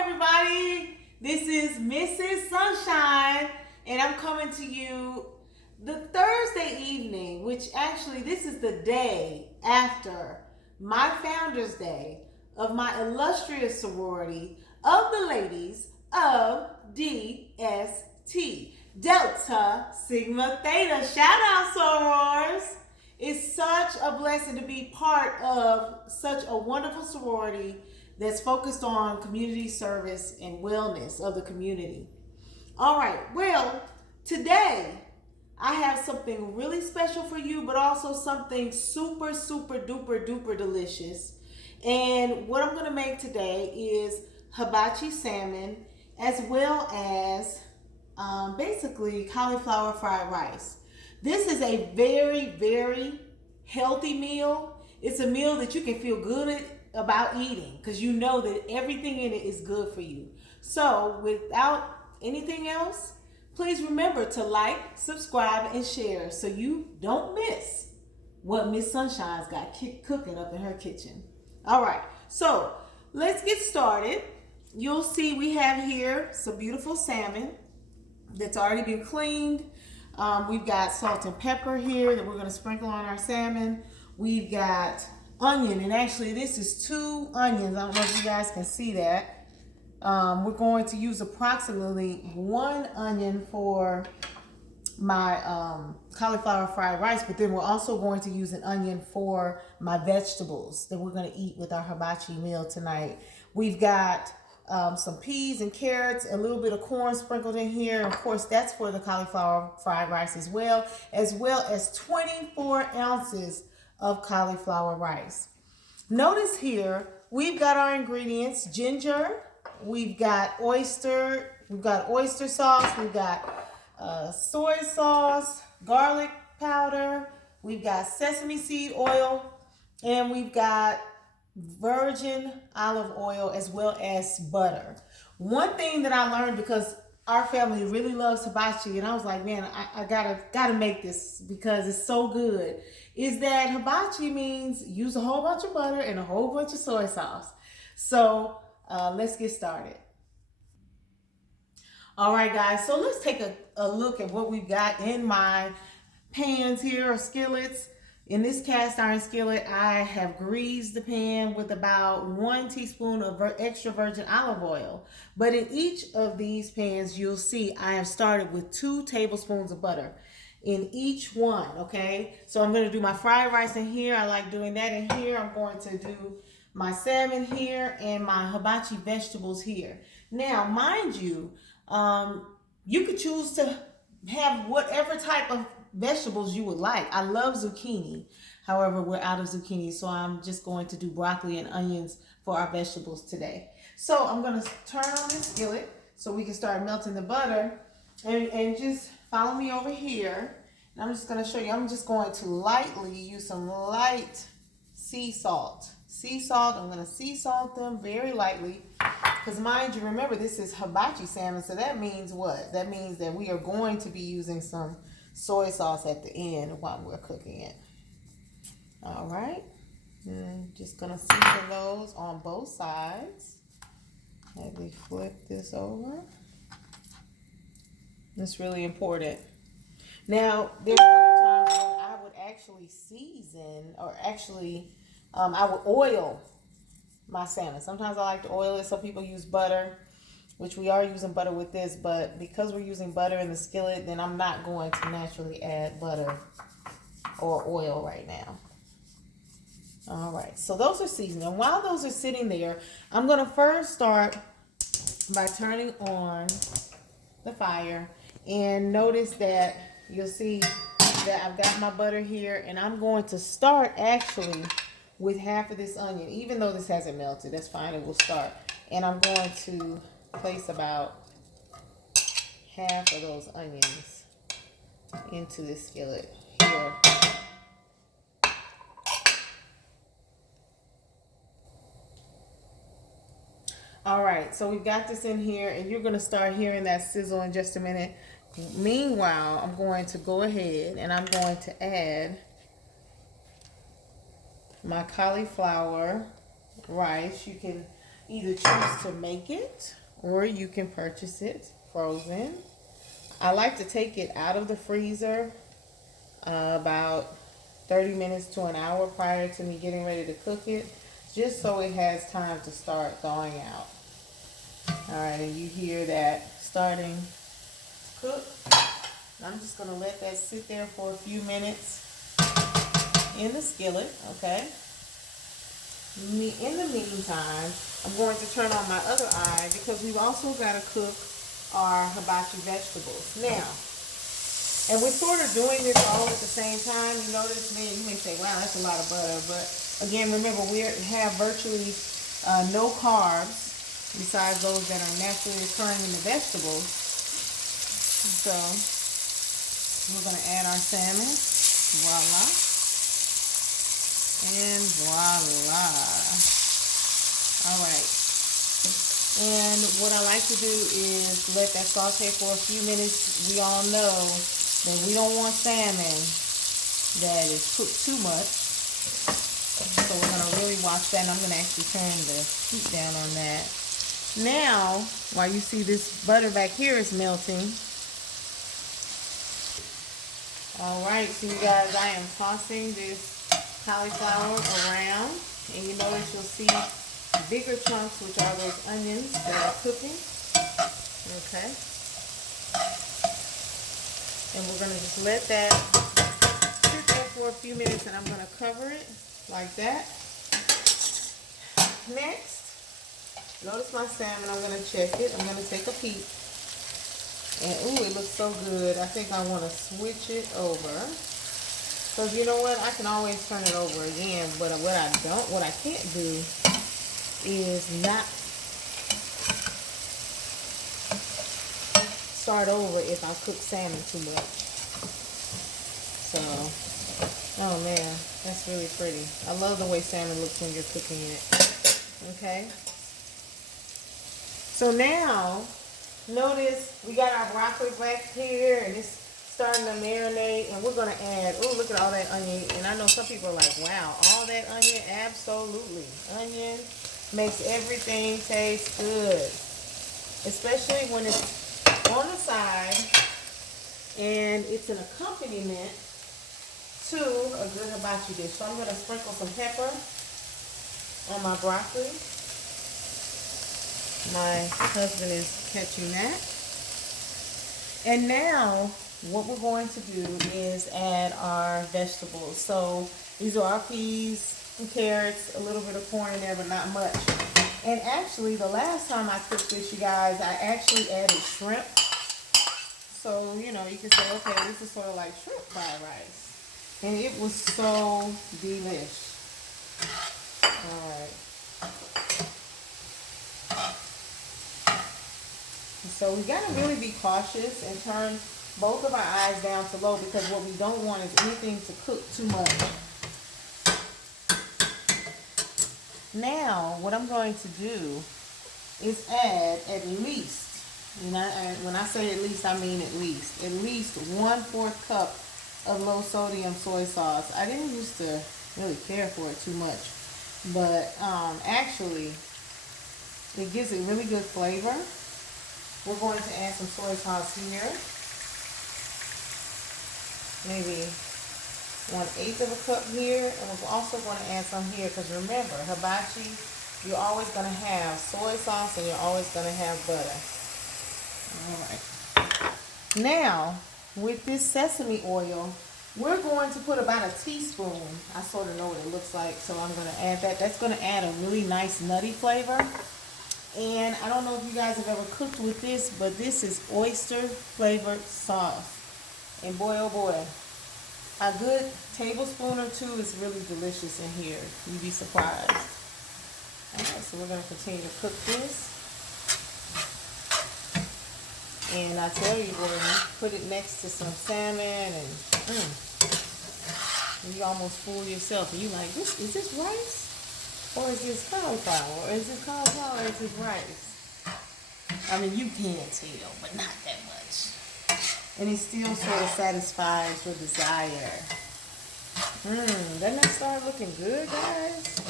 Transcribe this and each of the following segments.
everybody. This is Mrs. Sunshine, and I'm coming to you the Thursday evening, which actually this is the day after my Founders Day of my illustrious sorority of the ladies of DST, Delta Sigma Theta. Shout out, sorors. It's such a blessing to be part of such a wonderful sorority that's focused on community service and wellness of the community. All right, well, today I have something really special for you, but also something super, super duper duper delicious. And what I'm gonna make today is hibachi salmon as well as basically cauliflower fried rice. This is a very, very healthy meal. It's a meal that you can feel good about eating because you know that everything in it is good for you. So without anything else, please remember to like, subscribe, and share so you don't miss what Miss Sunshine's got cooking up in her kitchen. All right, so let's get started. You'll see we have here some beautiful salmon that's already been cleaned. We've got salt and pepper here that we're going to sprinkle on our salmon. We've got onion, and actually this is 2 onions. I don't know if you guys can see that. We're going to use approximately 1 onion for my cauliflower fried rice, but then we're also going to use an onion for my vegetables that we're going to eat with our hibachi meal tonight. We've got some peas and carrots, a little bit of corn sprinkled in here. Of course, that's for the cauliflower fried rice as well as 24 ounces of cauliflower rice. Notice here, we've got our ingredients: ginger, we've got oyster sauce, we've got soy sauce, garlic powder, we've got sesame seed oil, and we've got virgin olive oil as well as butter. One thing that I learned, because our family really loves hibachi, and I was like, man, I gotta make this because it's so good, is that hibachi means use a whole bunch of butter and a whole bunch of soy sauce. So let's get started. All right, guys, so let's take a look at what we've got in my pans here, or skillets. In this cast iron skillet, I have greased the pan with about 1 teaspoon of extra virgin olive oil. But in each of these pans, you'll see I have started with 2 tablespoons of butter in each one, okay? So I'm gonna do my fried rice in here. I like doing that in here. I'm going to do my salmon here and my hibachi vegetables here. Now, mind you, you could choose to have whatever type of vegetables you would like. I love zucchini. However, we're out of zucchini, so I'm just going to do broccoli and onions for our vegetables today. So I'm going to turn on this skillet so we can start melting the butter, and just follow me over here. And I'm just going to show you. I'm just going to lightly use some light sea salt. I'm going to sea salt them very lightly. Because mind you, remember, this is hibachi salmon, so that means what? That means that we are going to be using some soy sauce at the end while we're cooking it. All right. And just going to season those on both sides. As we flip this over. That's really important. Now, there's other times when I would actually season, or actually, I would oil my salmon. Sometimes I like to oil it. Some people use butter, which we are using butter with this, but because we're using butter in the skillet, then I'm not going to naturally add butter or oil right now. All right, so those are seasoned. And while those are sitting there, I'm going to first start by turning on the fire. And notice that you'll see that I've got my butter here, and I'm going to start actually with half of this onion. Even though this hasn't melted, that's fine, it will start. And I'm going to place about half of those onions into this skillet here. All right, so we've got this in here, and you're going to start hearing that sizzle in just a minute. Meanwhile, I'm going to go ahead and I'm going to add my cauliflower rice. You can either choose to make it or you can purchase it frozen. I like to take it out of the freezer about 30 minutes to an hour prior to me getting ready to cook it, just so it has time to start thawing out. Alright, and you hear that starting to cook. I'm just going to let that sit there for a few minutes in the skillet, okay? In the meantime, I'm going to turn on my other eye because we've also got to cook our hibachi vegetables. Now, and we're sort of doing this all at the same time. You notice, man, you may say, wow, that's a lot of butter. But again, remember, we have virtually no carbs besides those that are naturally occurring in the vegetables. So, we're going to add our salmon. Voila. And voila. All right. And what I like to do is let that saute for a few minutes. We all know that we don't want salmon that is cooked too much. So we're going to really watch that. And I'm going to actually turn the heat down on that. Now, while you see this butter back here is melting. All right. So you guys, I am tossing this cauliflower around, and you notice you'll see bigger chunks, which are those onions that are cooking. Okay, and we're going to just let that sit there for a few minutes, and I'm going to cover it like that. Next, notice my salmon. I'm going to check it. I'm going to take a peek, and ooh, it looks so good. I think I want to switch it over. Because you know what, I can always turn it over again, but what I can't do is not start over if I cook salmon too much. So, oh man, that's really pretty. I love the way salmon looks when you're cooking it. Okay. So now, notice we got our broccoli back here, and it's starting to marinate, and we're going to add, oh, look at all that onion. And I know some people are like, wow, all that onion? Absolutely. Onion makes everything taste good, especially when it's on the side and it's an accompaniment to a good hibachi dish. So I'm going to sprinkle some pepper on my broccoli. My husband is catching that. And now what we're going to do is add our vegetables. So these are our peas and carrots, a little bit of corn in there, but not much. And actually, the last time I cooked this, you guys, I actually added shrimp. So, you know, you can say, okay, this is sort of like shrimp fried rice. And it was so delish. All right. So we got to really be cautious and turn both of our eyes down to low, because what we don't want is anything to cook too much. Now, what I'm going to do is add at least, and when I say at least, I mean at least 1/4 cup of low sodium soy sauce. I didn't used to really care for it too much, but actually, it gives it really good flavor. We're going to add some soy sauce here. Maybe 1/8 of a cup here, and we're also going to add some here, because remember, hibachi, you're always going to have soy sauce and you're always going to have butter. All right. Now, with this sesame oil, we're going to put about a teaspoon. I sort of know what it looks like, so I'm going to add that. That's going to add a really nice nutty flavor. And I don't know if you guys have ever cooked with this, but this is oyster flavored sauce. And boy, oh boy, a good tablespoon or two is really delicious in here. You'd be surprised. All right, so we're going to continue to cook this. And I tell you, boy, you put it next to some salmon, and you almost fool yourself. And you're like, is this rice? Or is this cauliflower? Or is this cauliflower? Or is this rice? I mean, you can tell, but not that much. And it still sort of satisfies your desire. Doesn't that start looking good, guys?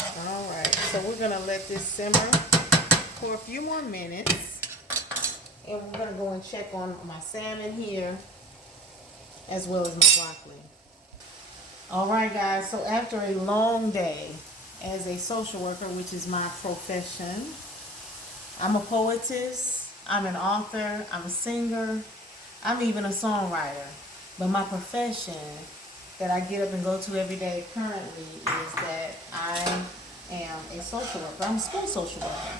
All right, so we're gonna let this simmer for a few more minutes, and we're gonna go and check on my salmon here as well as my broccoli. All right, guys, so after a long day as a social worker, which is my profession, I'm a poetess, I'm an author, I'm a singer, I'm even a songwriter. But my profession that I get up and go to every day currently is that I am a social worker. I'm a school social worker.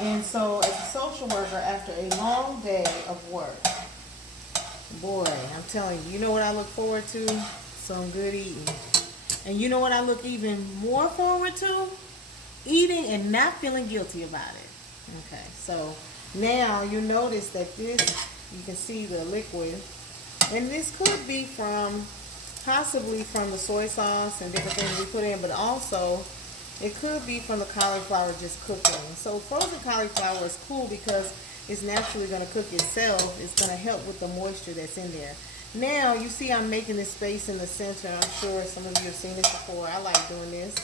And so as a social worker, after a long day of work, boy, I'm telling you, you know what I look forward to? Some good eating. And you know what I look even more forward to? Eating and not feeling guilty about it. Okay, so now you notice that this, you can see the liquid, and this could be from, possibly from the soy sauce and different things we put in, but also it could be from the cauliflower just cooking. So frozen cauliflower is cool because it's naturally going to cook itself. It's going to help with the moisture that's in there. Now, you see I'm making this space in the center. I'm sure some of you have seen this before. I like doing this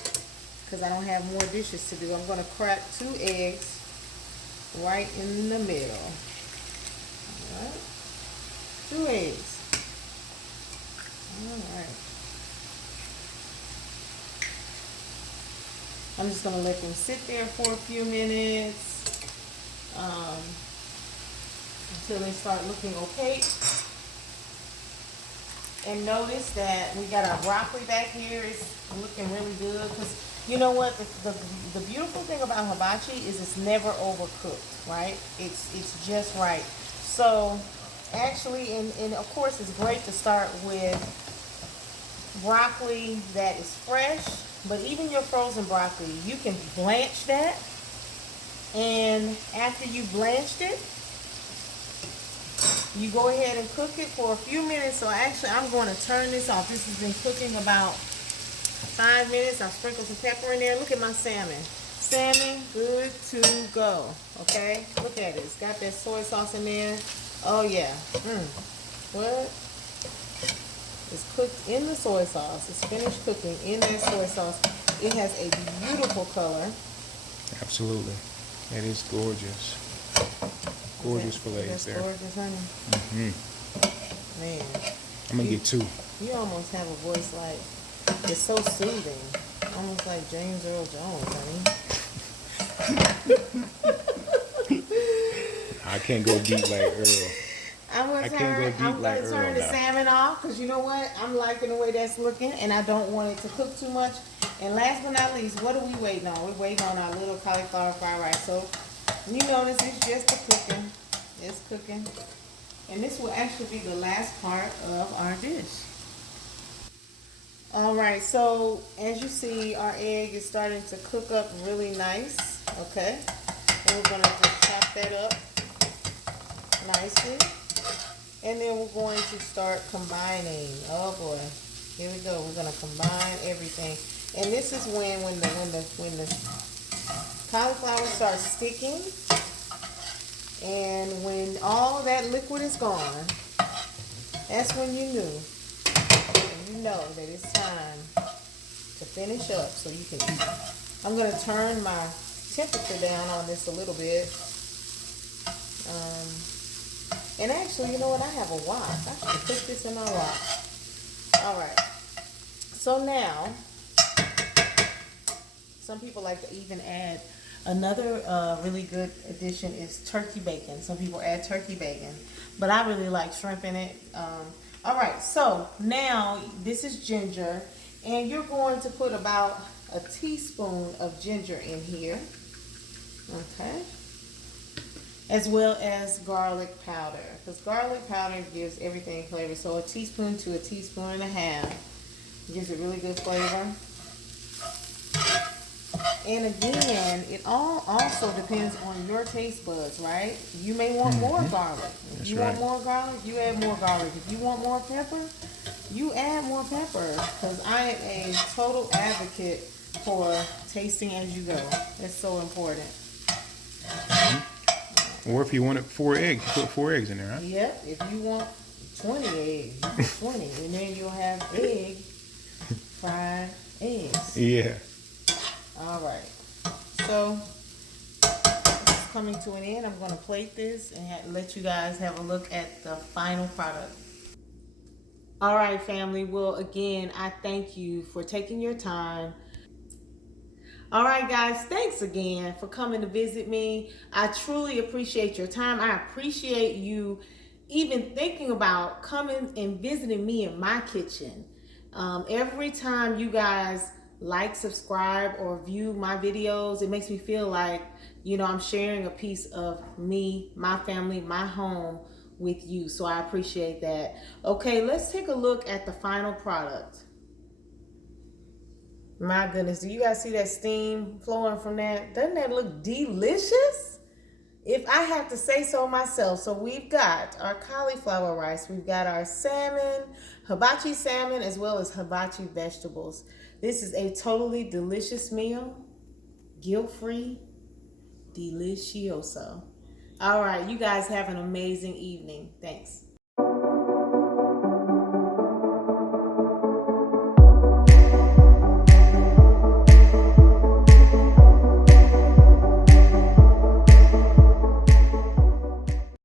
because I don't have more dishes to do. I'm going to crack 2 eggs right in the middle. All right. 2 eggs. All right. I'm just going to let them sit there for a few minutes until they start looking opaque. And notice that we got our broccoli back here. It's looking really good because you know what? The beautiful thing about hibachi is it's never overcooked, right? It's just right. So actually, and of course, it's great to start with broccoli that is fresh, but even your frozen broccoli, you can blanch that. And after you blanched it, you go ahead and cook it for a few minutes. So actually, I'm going to turn this off. This has been cooking about 5 minutes. I've sprinkled some pepper in there. Look at my salmon. Salmon, good to go. Okay? Look at it. It's got that soy sauce in there. Oh, yeah. What? It's cooked in the soy sauce. It's finished cooking in that soy sauce. It has a beautiful color. Absolutely. It is gorgeous. Gorgeous fillets there. Gorgeous, honey. Man. I'm going to get 2. You almost have a voice like, it's so soothing. Almost like James Earl Jones, honey. I can't go deep like Earl. I'm gonna turn the salmon off because you know what? I'm liking the way that's looking, and I don't want it to cook too much. And last but not least, what are we waiting on? We're waiting on our little cauliflower fried rice. So you notice it's just the cooking. It's cooking, and this will actually be the last part of our dish. All right. So as you see, our egg is starting to cook up really nice. Okay, and we're gonna just chop that up nicely. And then we're going to start combining. Oh boy, here we go. We're gonna combine everything. And this is when the cauliflower starts sticking, and when all that liquid is gone, that's when you know that it's time to finish up so you can eat. I'm gonna turn my temperature down on this a little bit. And actually, you know what? I have a wok. I should put this in my wok. All right. So now, some people like to even add another really good addition is turkey bacon. Some people add turkey bacon, but I really like shrimp in it. All right. So now this is ginger, and you're going to put about a teaspoon of ginger in here. Okay. As well as garlic powder, because garlic powder gives everything flavor. So a teaspoon to a teaspoon and a half gives it really good flavor. And again, it all also depends on your taste buds, right? You may want more garlic. If you want more garlic, you add more garlic. If you want more pepper, you add more pepper. Because I am a total advocate for tasting as you go. It's so important. Or if you wanted 4 eggs, you put 4 eggs in there, huh? Yep. If you want 20 eggs, you put 20. And then you'll have fried eggs. Yeah. All right. So this is coming to an end. I'm going to plate this and let you guys have a look at the final product. All right, family. Well, again, I thank you for taking your time. All right, guys, thanks again for coming to visit me. I truly appreciate your time. I appreciate you even thinking about coming and visiting me in my kitchen. Every time you guys like, subscribe, or view my videos, it makes me feel like, I'm sharing a piece of me, my family, my home with you. So I appreciate that. Okay, let's take a look at the final product. My goodness, do you guys see that steam flowing from that? Doesn't that look delicious? If I have to say so myself. So we've got our cauliflower rice, we've got our salmon, hibachi salmon, as well as hibachi vegetables. This is a totally delicious meal, guilt-free, delicioso. All right, you guys have an amazing evening. Thanks.